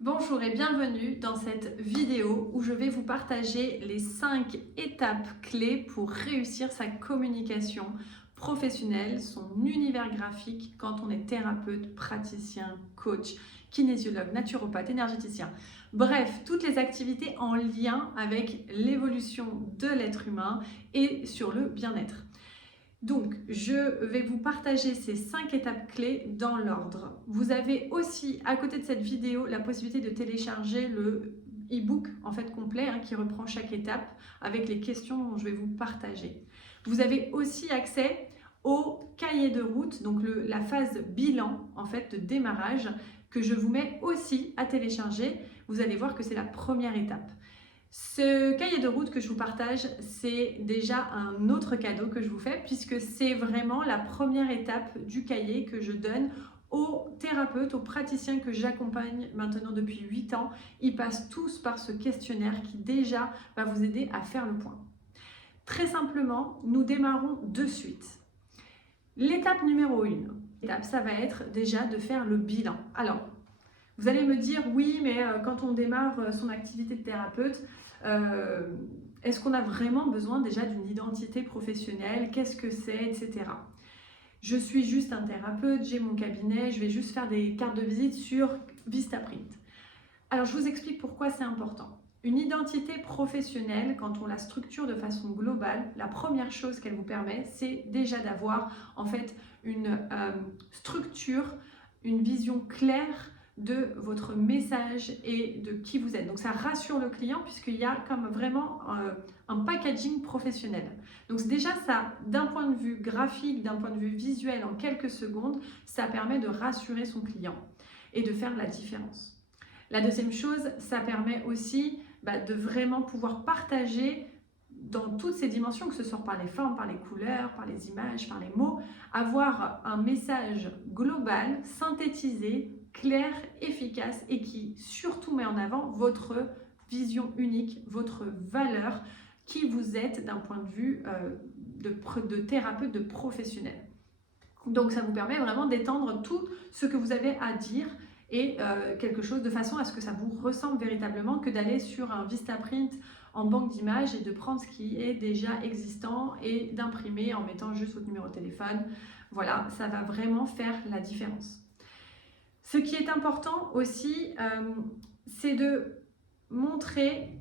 Bonjour et bienvenue dans cette vidéo où je vais vous partager les 5 étapes clés pour réussir sa communication professionnelle, son univers graphique quand on est thérapeute, praticien, coach, kinésiologue, naturopathe, énergéticien. Bref, toutes les activités en lien avec l'évolution de l'être humain et sur le bien-être. Donc, je vais vous partager ces 5 étapes clés dans l'ordre. Vous avez aussi, à côté de cette vidéo, la possibilité de télécharger le e-book en fait complet qui reprend chaque étape avec les questions dont je vais vous partager. Vous avez aussi accès au cahier de route, donc la phase bilan en fait de démarrage que je vous mets aussi à télécharger. Vous allez voir que c'est la première étape. Ce cahier de route que je vous partage, c'est déjà un autre cadeau que je vous fais puisque c'est vraiment la première étape du cahier que je donne aux thérapeutes, aux praticiens que j'accompagne maintenant depuis 8 ans. Ils passent tous par ce questionnaire qui déjà va vous aider à faire le point. Très simplement, nous démarrons de suite. L'étape numéro 1, ça va être déjà de faire le bilan. Alors, vous allez me dire, oui, mais quand on démarre son activité de thérapeute, est-ce qu'on a vraiment besoin déjà d'une identité professionnelle? Qu'est-ce que c'est, etc. Je suis juste un thérapeute, j'ai mon cabinet, je vais juste faire des cartes de visite sur Vistaprint. Alors, je vous explique pourquoi c'est important. Une identité professionnelle, quand on la structure de façon globale, la première chose qu'elle vous permet, c'est déjà d'avoir en fait une structure, une vision claire de votre message et de qui vous êtes. Donc ça rassure le client puisqu'il y a comme vraiment un packaging professionnel. Donc déjà ça, d'un point de vue graphique, d'un point de vue visuel, en quelques secondes, ça permet de rassurer son client et de faire la différence. La deuxième chose, ça permet aussi de vraiment pouvoir partager dans toutes ces dimensions, que ce soit par les formes, par les couleurs, par les images, par les mots, avoir un message global, synthétisé, clair, efficace et qui surtout met en avant votre vision unique, votre valeur, qui vous êtes d'un point de vue de thérapeute, de professionnel. Donc ça vous permet vraiment d'étendre tout ce que vous avez à dire et quelque chose de façon à ce que ça vous ressemble véritablement que d'aller sur un Vistaprint en banque d'images et de prendre ce qui est déjà existant et d'imprimer en mettant juste votre numéro de téléphone. Voilà, ça va vraiment faire la différence. Ce qui est important aussi, c'est de montrer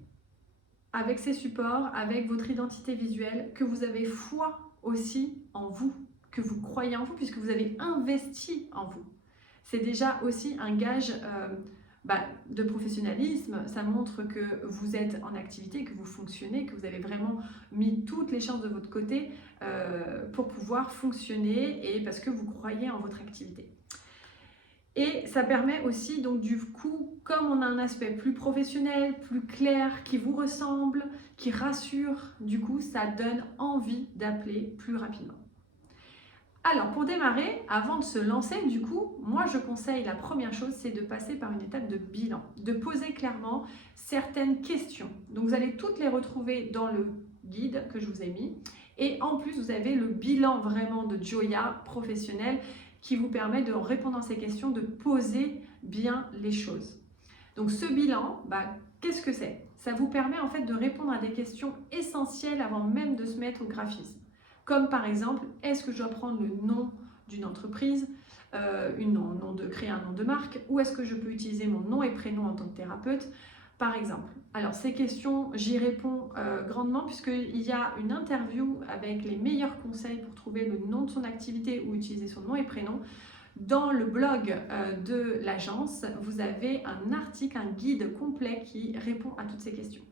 avec ces supports, avec votre identité visuelle, que vous avez foi aussi en vous, que vous croyez en vous, puisque vous avez investi en vous. C'est déjà aussi un gage de professionnalisme. Ça montre que vous êtes en activité, que vous fonctionnez, que vous avez vraiment mis toutes les chances de votre côté pour pouvoir fonctionner et parce que vous croyez en votre activité. Et ça permet aussi, donc du coup, comme on a un aspect plus professionnel, plus clair, qui vous ressemble, qui rassure, du coup, ça donne envie d'appeler plus rapidement. Alors, pour démarrer, avant de se lancer, du coup, moi je conseille, la première chose, c'est de passer par une étape de bilan, de poser clairement certaines questions. Donc, vous allez toutes les retrouver dans le guide que je vous ai mis. Et en plus, vous avez le bilan vraiment de Joya professionnel qui vous permet de répondre à ces questions, de poser bien les choses. Donc, ce bilan, qu'est-ce que c'est? Ça vous permet en fait de répondre à des questions essentielles avant même de se mettre au graphisme. Comme par exemple, est-ce que je dois prendre le nom d'une entreprise, créer un nom de marque, ou est-ce que je peux utiliser mon nom et prénom en tant que thérapeute, par exemple. Alors ces questions, j'y réponds grandement puisqu'il y a une interview avec les meilleurs conseils pour trouver le nom de son activité ou utiliser son nom et prénom. Dans le blog de l'agence, vous avez un article, un guide complet qui répond à toutes ces questions.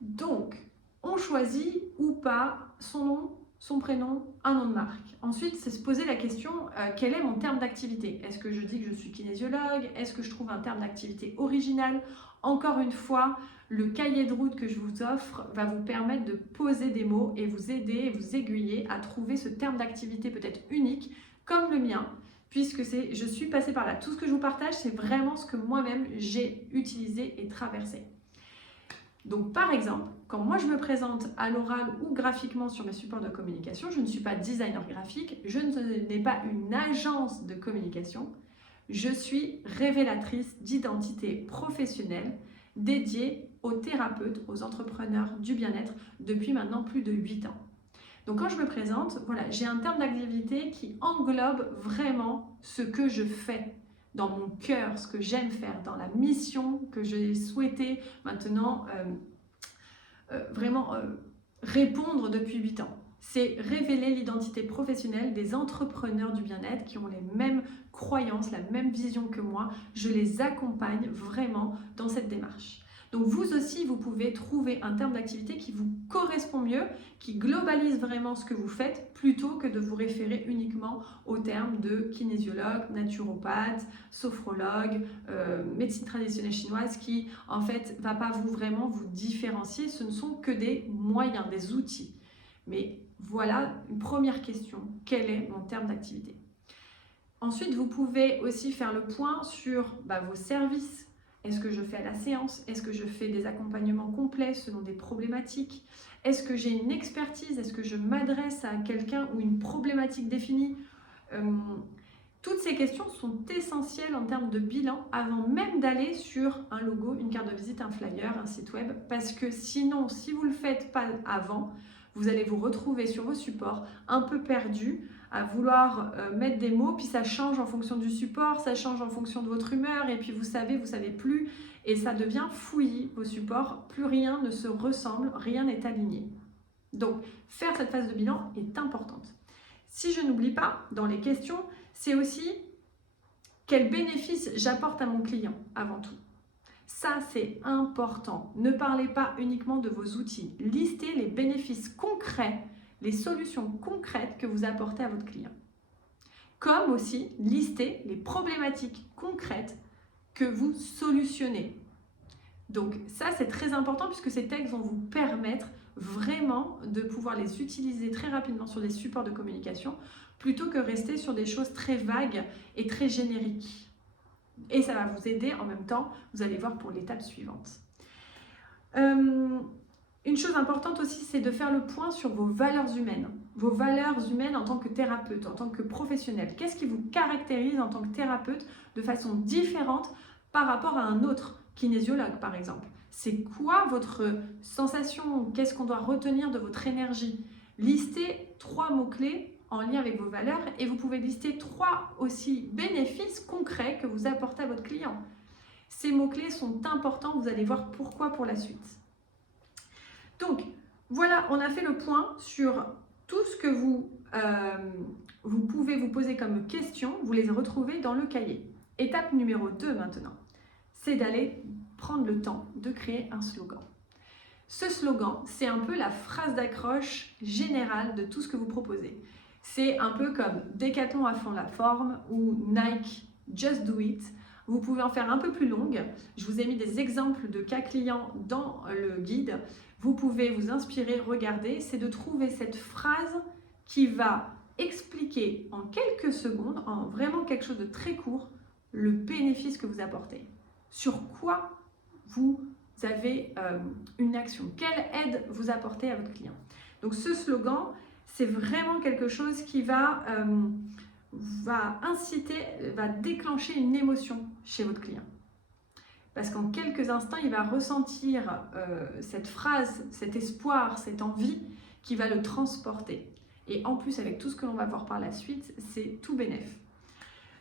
Donc, on choisit ou pas son nom, son prénom, un nom de marque. Ensuite, c'est se poser la question, quel est mon terme d'activité? Est-ce que je dis que je suis kinésiologue? Est-ce que je trouve un terme d'activité original? Encore une fois, le cahier de route que je vous offre va vous permettre de poser des mots et vous aider et vous aiguiller à trouver ce terme d'activité peut-être unique, comme le mien, puisque je suis passée par là. Tout ce que je vous partage, c'est vraiment ce que moi-même j'ai utilisé et traversé. Donc par exemple, quand moi je me présente à l'oral ou graphiquement sur mes supports de communication, je ne suis pas designer graphique, je n'ai pas une agence de communication, Je suis révélatrice d'identité professionnelle dédiée aux thérapeutes, aux entrepreneurs du bien-être depuis maintenant plus de 8 ans. Donc quand je me présente, voilà, j'ai un terme d'activité qui englobe vraiment ce que je fais dans mon cœur, ce que j'aime faire, dans la mission que j'ai souhaité maintenant vraiment répondre depuis 8 ans. C'est révéler l'identité professionnelle des entrepreneurs du bien-être qui ont les mêmes croyances, la même vision que moi. Je les accompagne vraiment dans cette démarche. Donc vous aussi, vous pouvez trouver un terme d'activité qui vous correspond mieux, qui globalise vraiment ce que vous faites, plutôt que de vous référer uniquement au terme de kinésiologue, naturopathe, sophrologue, médecine traditionnelle chinoise, qui en fait va pas vraiment vous différencier. Ce ne sont que des moyens, des outils. Mais voilà une première question, quel est mon terme d'activité? Ensuite, vous pouvez aussi faire le point sur vos services. Est-ce que je fais à la séance? Est-ce que je fais des accompagnements complets selon des problématiques? Est-ce que j'ai une expertise? Est-ce que je m'adresse à quelqu'un ou une problématique définie? Toutes ces questions sont essentielles en termes de bilan avant même d'aller sur un logo, une carte de visite, un flyer, un site web. Parce que sinon, si vous ne le faites pas avant, vous allez vous retrouver sur vos supports un peu perdu à vouloir mettre des mots, puis ça change en fonction du support, ça change en fonction de votre humeur, et puis vous savez plus, et ça devient fouillis, vos supports, plus rien ne se ressemble, rien n'est aligné. Donc, faire cette phase de bilan est importante. Si je n'oublie pas, dans les questions, c'est aussi quel bénéfice j'apporte à mon client avant tout. Ça, c'est important. Ne parlez pas uniquement de vos outils. Listez les bénéfices concrets, les solutions concrètes que vous apportez à votre client. Comme aussi, listez les problématiques concrètes que vous solutionnez. Donc ça, c'est très important puisque ces textes vont vous permettre vraiment de pouvoir les utiliser très rapidement sur des supports de communication plutôt que rester sur des choses très vagues et très génériques. Et ça va vous aider en même temps, vous allez voir pour l'étape suivante. Une chose importante aussi, c'est de faire le point sur vos valeurs humaines. Vos valeurs humaines en tant que thérapeute, en tant que professionnel. Qu'est-ce qui vous caractérise en tant que thérapeute de façon différente par rapport à un autre kinésiologue, par exemple? C'est quoi votre sensation? Qu'est-ce qu'on doit retenir de votre énergie? Listez 3 mots-clés en lien avec vos valeurs et vous pouvez lister 3 aussi bénéfices concrets que vous apportez à votre client. Ces mots-clés sont importants, vous allez voir pourquoi pour la suite. Donc, voilà, on a fait le point sur tout ce que vous pouvez vous poser comme questions, vous les retrouvez dans le cahier. Étape numéro 2 maintenant, c'est d'aller prendre le temps de créer un slogan. Ce slogan, c'est un peu la phrase d'accroche générale de tout ce que vous proposez. C'est un peu comme Decathlon à fond la forme ou Nike Just Do It. Vous pouvez en faire un peu plus longue. Je vous ai mis des exemples de cas clients dans le guide. Vous pouvez vous inspirer, regarder. C'est de trouver cette phrase qui va expliquer en quelques secondes, en vraiment quelque chose de très court, le bénéfice que vous apportez. Sur quoi vous avez une action. Quelle aide vous apportez à votre client. Donc ce slogan, c'est vraiment quelque chose qui va inciter, va déclencher une émotion chez votre client. Parce qu'en quelques instants, il va ressentir cette phrase, cet espoir, cette envie qui va le transporter. Et en plus, avec tout ce que l'on va voir par la suite, c'est tout bénef.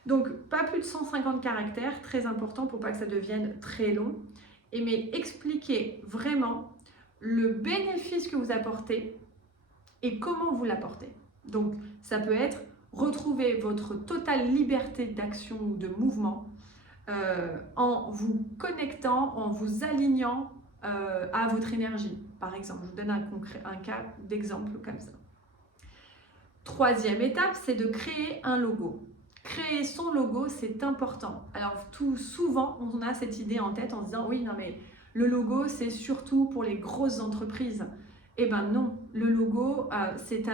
Donc, pas plus de 150 caractères, très important pour pas que ça devienne très long. Mais expliquez vraiment le bénéfice que vous apportez et comment vous l'apportez. Donc, ça peut être retrouver votre totale liberté d'action ou de mouvement en vous connectant, en vous alignant à votre énergie. Par exemple, je vous donne un cas d'exemple comme ça. 3e étape, c'est de créer un logo. Créer son logo, c'est important. Alors, souvent, on a cette idée en tête en se disant « Oui, non mais le logo, c'est surtout pour les grosses entreprises. » Eh bien non, le logo, c'est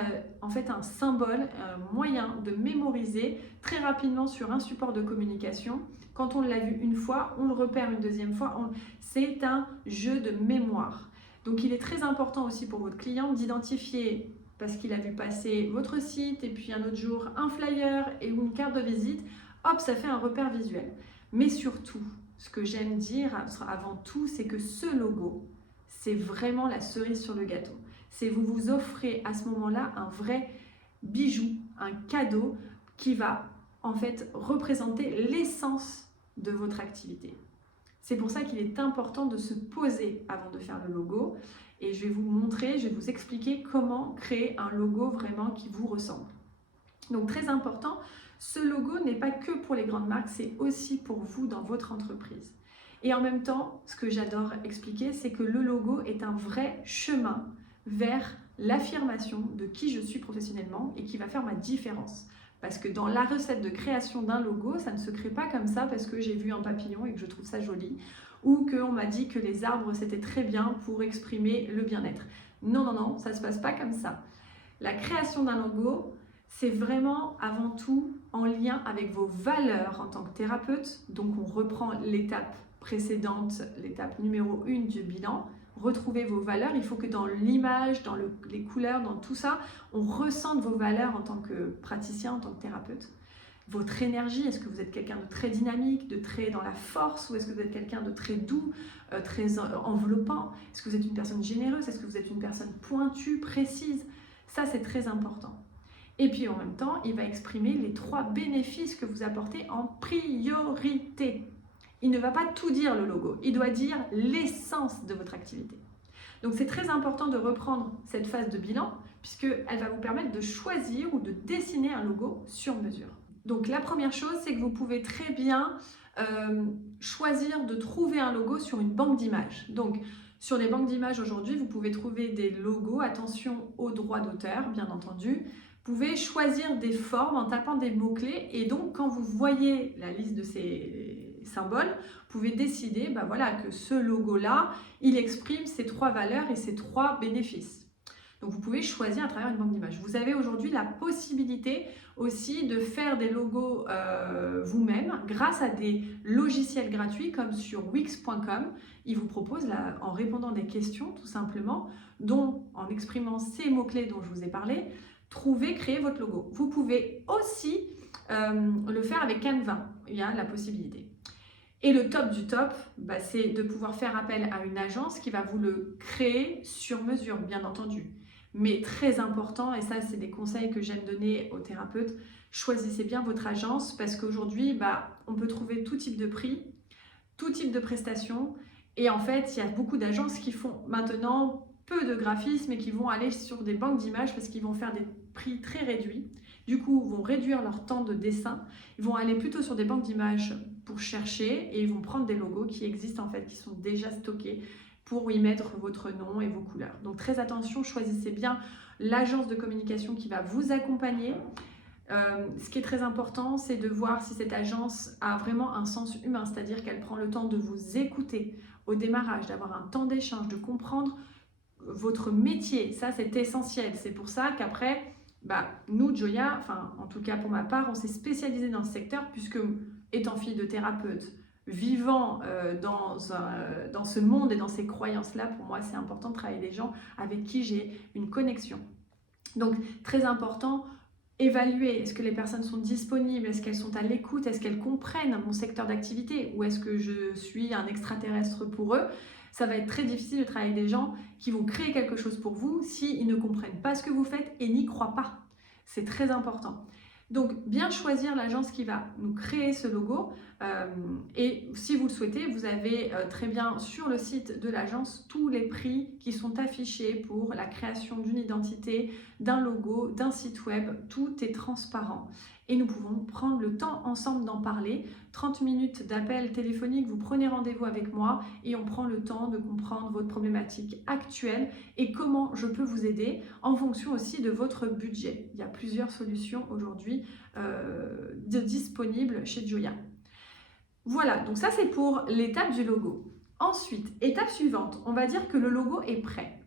en fait un symbole, un moyen de mémoriser très rapidement sur un support de communication. Quand on l'a vu une fois, on le repère une deuxième fois. C'est un jeu de mémoire. Donc, il est très important aussi pour votre client d'identifier, parce qu'il a vu passer votre site et puis un autre jour un flyer et une carte de visite, hop, ça fait un repère visuel. Mais surtout, ce que j'aime dire avant tout, c'est que ce logo, c'est vraiment la cerise sur le gâteau. C'est vous vous offrez à ce moment-là un vrai bijou, un cadeau qui va en fait représenter l'essence de votre activité. C'est pour ça qu'il est important de se poser avant de faire le logo et je vais vous montrer, je vais vous expliquer comment créer un logo vraiment qui vous ressemble. Donc très important, ce logo n'est pas que pour les grandes marques, c'est aussi pour vous dans votre entreprise. Et en même temps, ce que j'adore expliquer, c'est que le logo est un vrai chemin vers l'affirmation de qui je suis professionnellement et qui va faire ma différence. Parce que dans la recette de création d'un logo, ça ne se crée pas comme ça parce que j'ai vu un papillon et que je trouve ça joli, ou qu'on m'a dit que les arbres c'était très bien pour exprimer le bien-être. Non, non, non, ça ne se passe pas comme ça. La création d'un logo, c'est vraiment avant tout en lien avec vos valeurs en tant que thérapeute. Donc on reprend l'étape précédente, l'étape numéro 1 du bilan. Retrouvez vos valeurs, il faut que dans l'image, dans les couleurs, dans tout ça, on ressente vos valeurs en tant que praticien, en tant que thérapeute. Votre énergie, est-ce que vous êtes quelqu'un de très dynamique, de très dans la force, ou est-ce que vous êtes quelqu'un de très doux, très enveloppant? Est-ce que vous êtes une personne généreuse? Est-ce que vous êtes une personne pointue, précise? Ça, c'est très important. Et puis en même temps, il va exprimer les 3 bénéfices que vous apportez en priorité. Il ne va pas tout dire le logo, il doit dire l'essence de votre activité. Donc c'est très important de reprendre cette phase de bilan puisqu'elle va vous permettre de choisir ou de dessiner un logo sur mesure. Donc la première chose, c'est que vous pouvez très bien choisir de trouver un logo sur une banque d'images. Donc sur les banques d'images aujourd'hui, vous pouvez trouver des logos, attention aux droits d'auteur bien entendu. Vous pouvez choisir des formes en tapant des mots-clés et donc quand vous voyez la liste de ces symboles, vous pouvez décider voilà, que ce logo-là, il exprime ces 3 valeurs et ces 3 bénéfices. Donc vous pouvez choisir à travers une banque d'images. Vous avez aujourd'hui la possibilité aussi de faire des logos vous-même grâce à des logiciels gratuits comme sur Wix.com. Ils vous proposent, en répondant des questions tout simplement, dont en exprimant ces mots-clés dont je vous ai parlé, créer votre logo. Vous pouvez aussi le faire avec Canva, il y a la possibilité. Et le top du top, c'est de pouvoir faire appel à une agence qui va vous le créer sur mesure, bien entendu. Mais très important, et ça c'est des conseils que j'aime donner aux thérapeutes, choisissez bien votre agence parce qu'aujourd'hui, on peut trouver tout type de prix, tout type de prestations. Et en fait, il y a beaucoup d'agences qui font maintenant peu de graphisme et qui vont aller sur des banques d'images parce qu'ils vont faire des prix très réduits. Du coup, ils vont réduire leur temps de dessin. Ils vont aller plutôt sur des banques d'images pour chercher et ils vont prendre des logos qui existent en fait, qui sont déjà stockés pour y mettre votre nom et vos couleurs. Donc très attention, choisissez bien l'agence de communication qui va vous accompagner. Ce qui est très important, c'est de voir si cette agence a vraiment un sens humain, c'est-à-dire qu'elle prend le temps de vous écouter au démarrage, d'avoir un temps d'échange, de comprendre votre métier. Ça, c'est essentiel. C'est pour ça qu'après, nous, Joya, en tout cas pour ma part, on s'est spécialisé dans ce secteur puisque, étant fille de thérapeute, vivant dans ce monde et dans ces croyances-là, pour moi, c'est important de travailler avec des gens avec qui j'ai une connexion. Donc, très important, évaluer, est-ce que les personnes sont disponibles, est-ce qu'elles sont à l'écoute, est-ce qu'elles comprennent mon secteur d'activité ou est-ce que je suis un extraterrestre pour eux. Ça va être très difficile de travailler avec des gens qui vont créer quelque chose pour vous s'ils ne comprennent pas ce que vous faites et n'y croient pas. C'est très important. Donc, bien choisir l'agence qui va nous créer ce logo. Et si vous le souhaitez, vous avez très bien sur le site de l'agence tous les prix qui sont affichés pour la création d'une identité, d'un logo, d'un site web. Tout est transparent. Et nous pouvons prendre le temps ensemble d'en parler. 30 minutes d'appel téléphonique, vous prenez rendez-vous avec moi et on prend le temps de comprendre votre problématique actuelle et comment je peux vous aider en fonction aussi de votre budget. Il y a plusieurs solutions aujourd'hui disponibles chez Joya. Voilà, donc ça c'est pour l'étape du logo. Ensuite, étape suivante, on va dire que le logo est prêt.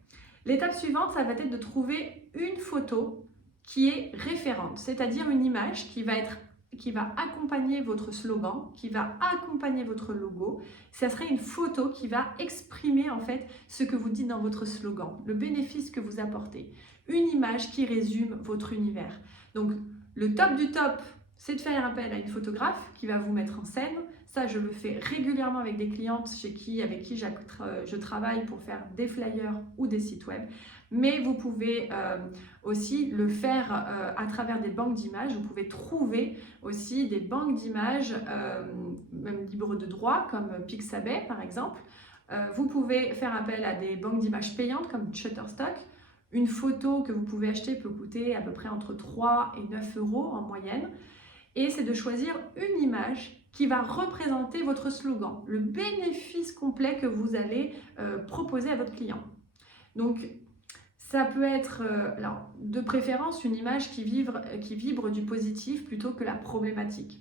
L'étape suivante, ça va être de trouver une photo qui est référente, c'est-à-dire une image qui va accompagner votre slogan, qui va accompagner votre logo. Ça serait une photo qui va exprimer en fait ce que vous dites dans votre slogan, le bénéfice que vous apportez. Une image qui résume votre univers. Donc le top du top, c'est de faire appel à une photographe qui va vous mettre en scène. Ça, je le fais régulièrement avec des clientes avec qui je travaille pour faire des flyers ou des sites web. Mais vous pouvez aussi le faire à travers des banques d'images. Vous pouvez trouver aussi des banques d'images, même libres de droit, comme Pixabay par exemple. Vous pouvez faire appel à des banques d'images payantes comme Shutterstock. Une photo que vous pouvez acheter peut coûter à peu près entre 3 et 9 euros en moyenne. Et c'est de choisir une image qui va représenter votre slogan, le bénéfice complet que vous allez proposer à votre client. Donc, ça peut être, alors, de préférence, une image qui vibre du positif plutôt que la problématique.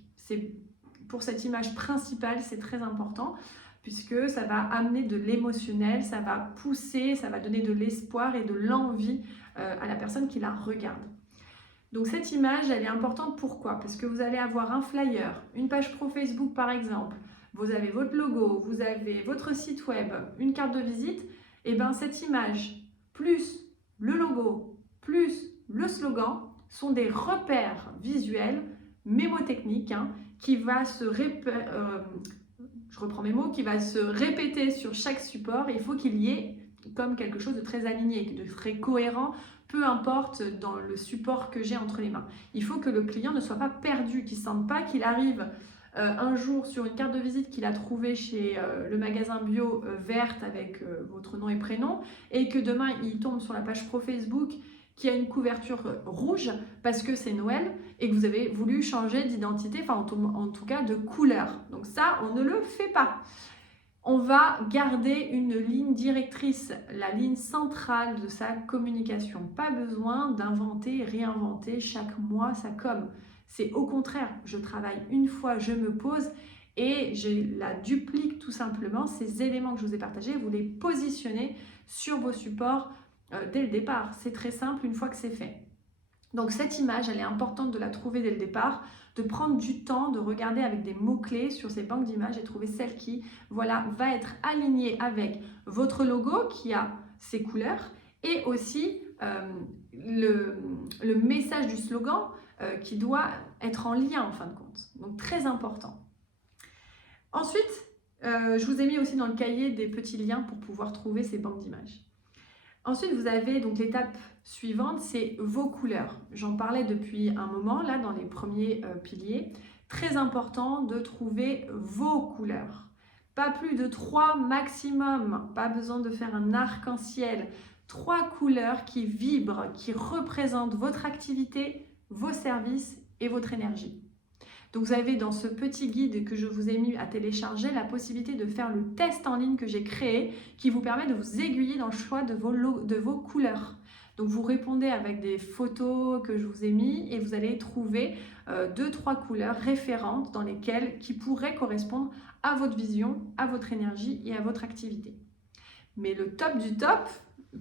Pour cette image principale, c'est très important puisque ça va amener de l'émotionnel, ça va pousser, ça va donner de l'espoir et de l'envie à la personne qui la regarde. Donc cette image, elle est importante, pourquoi? Parce que vous allez avoir un flyer, une page pro Facebook par exemple, vous avez votre logo, vous avez votre site web, une carte de visite, et bien cette image, plus le logo, plus le slogan, sont des repères visuels, mémotechniques, qui va se répéter sur chaque support. Il faut qu'il y ait comme quelque chose de très aligné, de très cohérent, peu importe dans le support que j'ai entre les mains. Il faut que le client ne soit pas perdu, qu'il ne sente pas qu'il arrive un jour sur une carte de visite qu'il a trouvée chez le magasin bio verte avec votre nom et prénom, et que demain il tombe sur la page pro Facebook qui a une couverture rouge parce que c'est Noël et que vous avez voulu changer d'identité, enfin en tout cas de couleur. Donc ça, on ne le fait pas. On va garder une ligne directrice, la ligne centrale de sa communication. Pas besoin d'inventer, réinventer chaque mois sa com. C'est au contraire, je travaille une fois, je me pose et je la duplique tout simplement. Ces éléments que je vous ai partagés, vous les positionnez sur vos supports dès le départ. C'est très simple une fois que c'est fait. Donc cette image, elle est importante de la trouver dès le départ, de prendre du temps, de regarder avec des mots-clés sur ces banques d'images et trouver celle qui, voilà, va être alignée avec votre logo qui a ses couleurs et aussi le message du slogan qui doit être en lien en fin de compte. Donc très important. Ensuite, je vous ai mis aussi dans le cahier des petits liens pour pouvoir trouver ces banques d'images. Ensuite, vous avez donc l'étape suivante, c'est vos couleurs. J'en parlais depuis un moment, là, dans les premiers piliers. Très important de trouver vos couleurs. Pas plus de 3 maximum, pas besoin de faire un arc-en-ciel. 3 couleurs qui vibrent, qui représentent votre activité, vos services et votre énergie. Donc vous avez dans ce petit guide que je vous ai mis à télécharger la possibilité de faire le test en ligne que j'ai créé qui vous permet de vous aiguiller dans le choix de vos couleurs. Donc vous répondez avec des photos que je vous ai mis et vous allez trouver 2-3 couleurs référentes qui pourraient correspondre à votre vision, à votre énergie et à votre activité. Mais le top du top,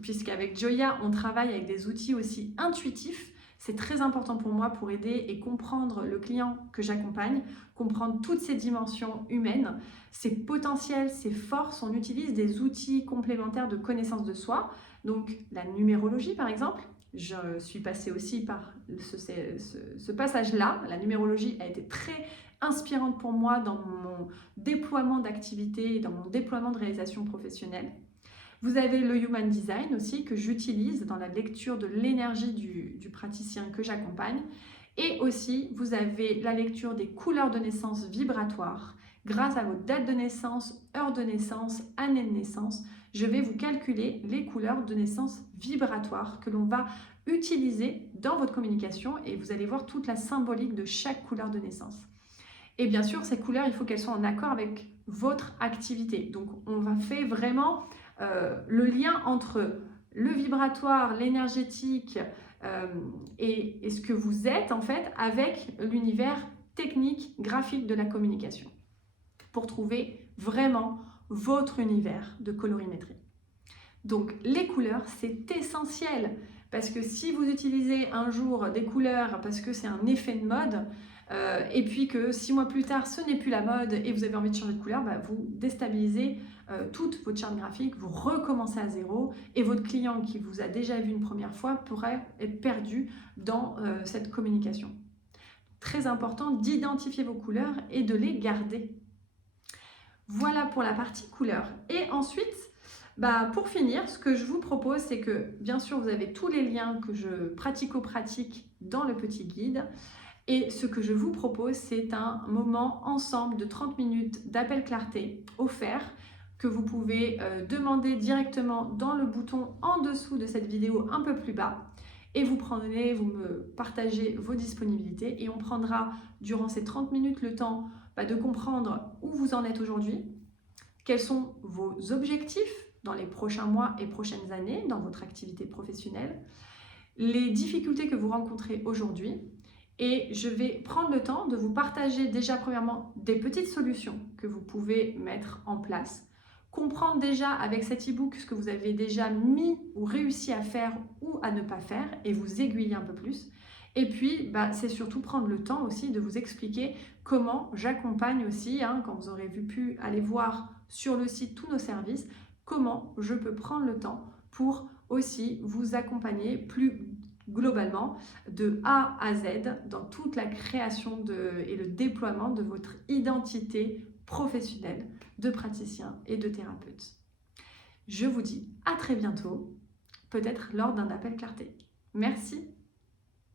puisqu'avec Joya on travaille avec des outils aussi intuitifs, c'est très important pour moi pour aider et comprendre le client que j'accompagne, comprendre toutes ses dimensions humaines, ses potentiels, ses forces. On utilise des outils complémentaires de connaissance de soi, donc la numérologie par exemple. Je suis passée aussi par ce passage-là. La numérologie a été très inspirante pour moi dans mon déploiement d'activité et dans mon déploiement de réalisation professionnelle. Vous avez le Human Design aussi que j'utilise dans la lecture de l'énergie du praticien que j'accompagne. Et aussi, vous avez la lecture des couleurs de naissance vibratoires. Grâce à votre date de naissance, heure de naissance, année de naissance, je vais vous calculer les couleurs de naissance vibratoires que l'on va utiliser dans votre communication et vous allez voir toute la symbolique de chaque couleur de naissance. Et bien sûr, ces couleurs, il faut qu'elles soient en accord avec votre activité. Donc, on va faire vraiment le lien entre le vibratoire, l'énergétique et ce que vous êtes en fait avec l'univers technique, graphique de la communication pour trouver vraiment votre univers de colorimétrie. Donc les couleurs, c'est essentiel parce que si vous utilisez un jour des couleurs parce que c'est un effet de mode, et puis que 6 mois plus tard, ce n'est plus la mode et vous avez envie de changer de couleur, vous déstabilisez toute votre charte graphique, vous recommencez à zéro et votre client qui vous a déjà vu une première fois pourrait être perdu dans cette communication. très important d'identifier vos couleurs et de les garder. Voilà pour la partie couleurs. Et ensuite, pour finir, ce que je vous propose, c'est que bien sûr, vous avez tous les liens que je pratico-pratique dans le petit guide. Et ce que je vous propose, c'est un moment ensemble de 30 minutes d'appel clarté offert que vous pouvez demander directement dans le bouton en dessous de cette vidéo un peu plus bas. Et vous me partagez vos disponibilités et on prendra durant ces 30 minutes le temps de comprendre où vous en êtes aujourd'hui, quels sont vos objectifs dans les prochains mois et prochaines années dans votre activité professionnelle, les difficultés que vous rencontrez aujourd'hui. Et je vais prendre le temps de vous partager déjà premièrement des petites solutions que vous pouvez mettre en place, comprendre déjà avec cet e-book ce que vous avez déjà mis ou réussi à faire ou à ne pas faire et vous aiguiller un peu plus. Et puis, c'est surtout prendre le temps aussi de vous expliquer comment j'accompagne aussi, quand vous aurez pu aller voir sur le site tous nos services, comment je peux prendre le temps pour aussi vous accompagner plus globalement de A à Z dans toute la création et le déploiement de votre identité professionnelle de praticien et de thérapeute. Je vous dis à très bientôt, peut-être lors d'un appel clarté. Merci.